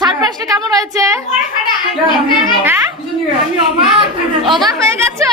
সারপ্রাইজটা কেমন হয়েছে? হ্যাঁ, অবাক হয়ে গেছো?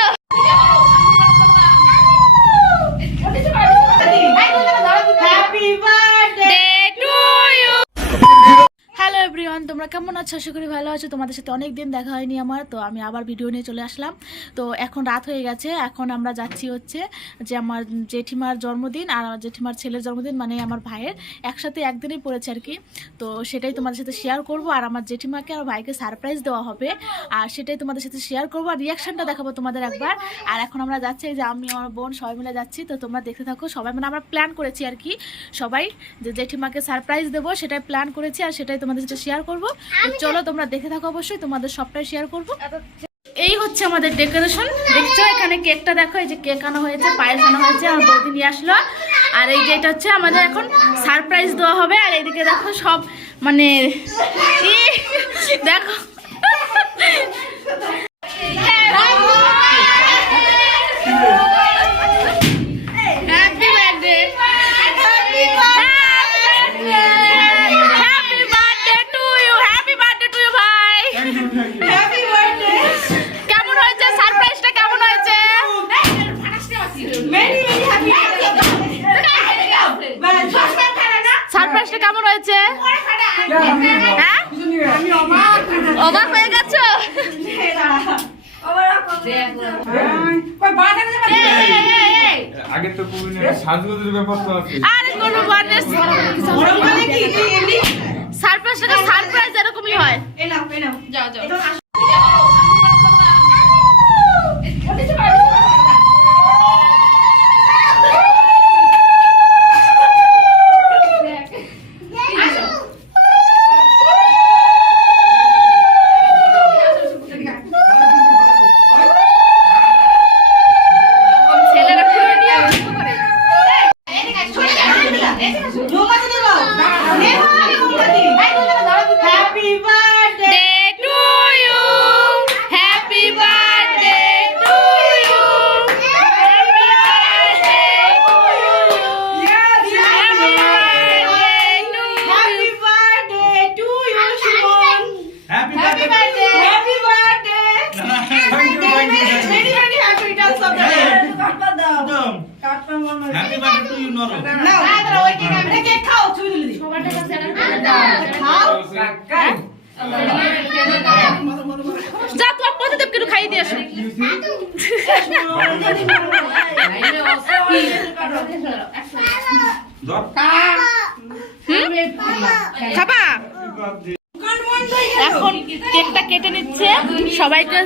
হ্যালো এভরিওয়ান, তোমরা কেমন আছো? আশা করি ভালো আছো। তোমাদের সাথে অনেক দিন দেখা হয়নি আমার, তো আমি আবার ভিডিও নিয়ে চলে আসলাম। তো এখন রাত হয়ে গেছে, এখন আমরা যাচ্ছি হচ্ছে যে আমার জেঠিমার জন্মদিন আর আমার জেঠিমার ছেলের জন্মদিন, মানে আমার ভাইয়ের একসাথে একদিনই পড়েছে আর কি। তো সেটাই তোমাদের সাথে শেয়ার করব, আর আমার জেঠিমাকে আর ভাইকে সারপ্রাইজ দেওয়া হবে, আর সেটাই তোমাদের সাথে শেয়ার করবো, আর রিয়াকশনটা দেখাবো তোমাদের একবার। আর এখন আমরা যাচ্ছি, যে আমি আমার বোন সবাই মিলে যাচ্ছি, তো তোমরা দেখতে থাকো। সবাই মানে আমরা প্ল্যান করেছি আর কি, সবাই যে জেঠিমাকে সারপ্রাইজ দেবো সেটাই প্ল্যান করেছি, আর সেটাই তোমাদের সাথে শেয়ার করবো। তো চলো তোমরা দেখে থাকো, অবশ্যই তোমাদের সবটাই শেয়ার করবো। এই হচ্ছে আমাদের ডেকোরেশন, দেখছো এখানে কেকটা দেখো, এই যে কেক আনা হয়েছে, পায়েস আনা হয়েছে, আমার বৌদি নিয়ে আসলো। আর এই যে এটা হচ্ছে আমাদের এখন সারপ্রাইজ দেওয়া হবে। আর এইদিকে দেখো সব মানে দেখো সারপ্রাইজটা কেমন হয়েছে? হ্যাঁ, অবাক হয়ে গেছো? আগে তো সাজগোজের ব্যাপার তো আছে। আরে কোনো বানে সারপ্রাইজটা সারপ্রাইজ এরকমই হয়। যাও যাও। Happy birthday to you, Noro. যা তোমার প্রতিদেবকে একটু খাইয়ে দিয়ে আসো। খাবা? এখন কেকটা কেটে নিচ্ছে সবাইকে।